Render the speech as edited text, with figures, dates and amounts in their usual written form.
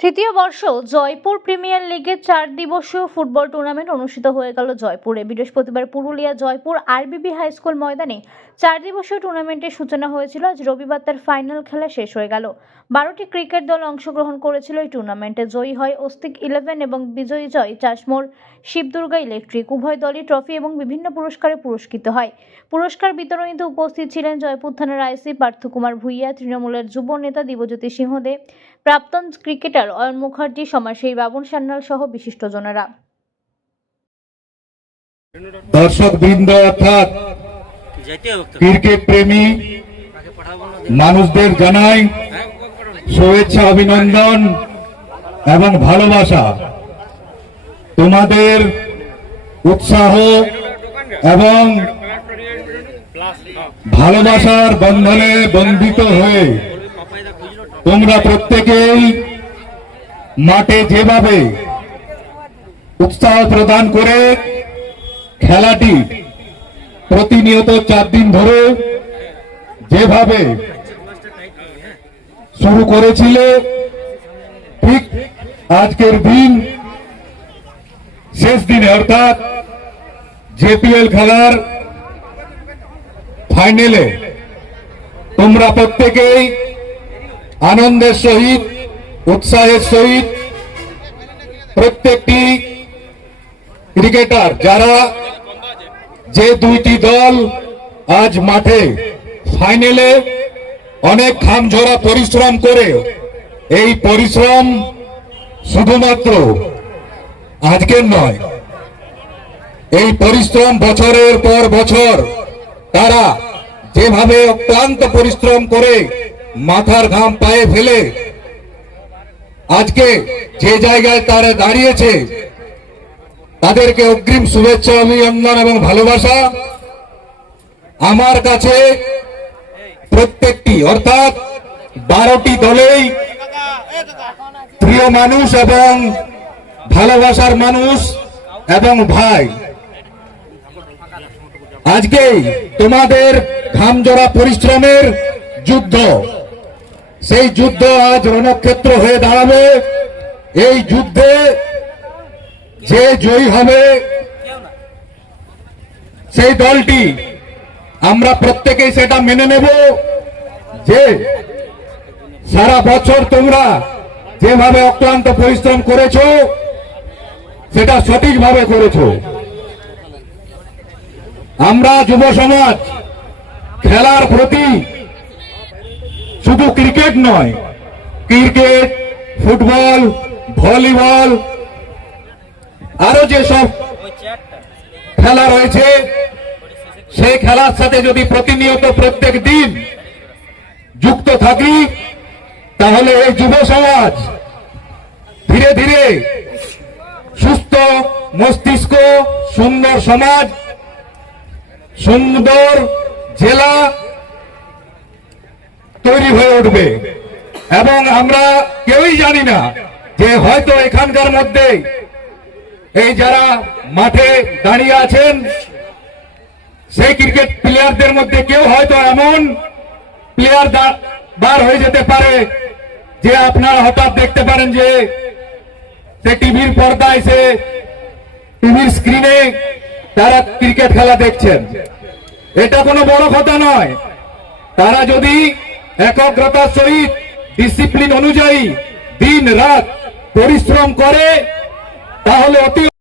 তৃতীয় বর্ষ জয়পুর প্রিমিয়ার লিগের 4 দিবসীয় ফুটবল টুর্নামেন্ট অনুষ্ঠিত হয়ে গেল জয়পুরে। বৃহস্পতিবার Purulia Joypur RBB high school ময়দানে 4 দিবসীয় টুর্নামেন্টের সূচনা হয়েছিল। আজ রবিবার তার ফাইনাল খেলা শেষ হয়ে গেল। 12টি ক্রিকেট দল অংশগ্রহণ করেছিল এই টুর্নামেন্টে। জয়ী হয় অস্তিক 11 এবং বিজয়ী জয় চাশমোর শিবদুর্গা ইলেকট্রিক। উভয় দলই ট্রফি এবং বিভিন্ন পুরস্কারে পুরস্কৃত হয়। পুরস্কার বিতরণীতে উপস্থিত ছিলেন জয়পুর থানার আইসি পার্থ কুমার ভূঁইয়া, তৃণমূলের যুব নেতা দিব্যজ্যোতি সিংহ দে, প্রাক্তন ক্রিকেটার অয়ন মুখার্জি, সমাজসেবী বাবুন সান্যাল সহ বিশিষ্টজনেরা। দর্শক বৃন্দ অর্থাৎ ক্রিকেট প্রেমী মানুষদের জানাই শুভেচ্ছা, অভিনন্দন এবং ভালোবাসা। তোমাদের উৎসাহ এবং ভালোবাসার বন্ধনে বন্ধিত হয়ে তোমরা প্রত্যেকেই মাঠে যেভাবে উৎসাহ প্রদান করে খেলাটি প্রতিনিয়ত 4 দিন ধরে যেভাবে শুরু করেছিলে, ঠিক আজকের দিন শেষ দিনে অর্থাৎ জেপিএল খেলার ফাইনালে তোমরা প্রত্যেকেই আনন্দের সহিত, উৎসাহের সহিত প্রত্যেকটি ক্রিকেটার যারা যে 2টি দল আজ মাঠে ফাইনালে অনেক ঘামঝরা পরিশ্রম করে, এই পরিশ্রম শুধুমাত্র আজকের নয়, এই পরিশ্রম বছরের পর বছর তারা যেভাবে অক্লান্ত পরিশ্রম করে মাথার ঘাম পায়ে ফেলে আজকে যে জায়গায় তারা দাঁড়িয়েছে, তাদেরকে অগ্রিম শুভেচ্ছা, অভিনন্দন এবং ভালোবাসা। আমার কাছে প্রত্যেকটি অর্থাৎ 12টি দলেই প্রিয় মানুষ এবং ভালোবাসার মানুষ এবং ভাই। আজকে তোমাদের ঘামজোড়া পরিশ্রমের যুদ্ধ, সেই যুদ্ধ আজ রণক্ষেত্র হয়ে দাঁড়াবে। এই যুদ্ধে যে জয়ী হবে সেই দলটি, আমরা প্রত্যেকেই সেটা মেনে নেব যে সারা বছর তোমরা যেভাবে অক্লান্ত পরিশ্রম করেছো সেটা সঠিকভাবে করেছো। আমরা যুব সমাজ খেলার প্রতি শুধু ক্রিকেট নয়, ক্রিকেট, ফুটবল, ভলিবল, আরো যেসব খেলা রয়েছে সেই খেলার সাথে যদি প্রতিনিয়ত প্রত্যেক দিন যুক্ত থাকি, তাহলে এই যুব সমাজ ধীরে ধীরে সুস্থ মস্তিষ্ক, সুন্দর সমাজ, সুন্দর জেলা তৈরি হয়ে উঠবে। এবং আমরা কেউই জানি না যে হয়তো এখানকার মধ্যে এই যারা মাঠে দাঁড়িয়ে আছেন সেই ক্রিকেট প্লেয়ারদের মধ্যে কেউ হয়তো এমন প্লেয়ার বার হয়ে যেতে পারে যে আপনারা হঠাৎ দেখতে পারেন যে সে টিভির পর্দায়, সে টিভির স্ক্রিনে তারা ক্রিকেট খেলা দেখছেন। এটা কোনো বড় কথা নয়। তারা যদি একাগ্রতার সহিত, ডিসিপ্লিন অনুযায়ী দিন রাত পরিশ্রম করে তাহলে অতি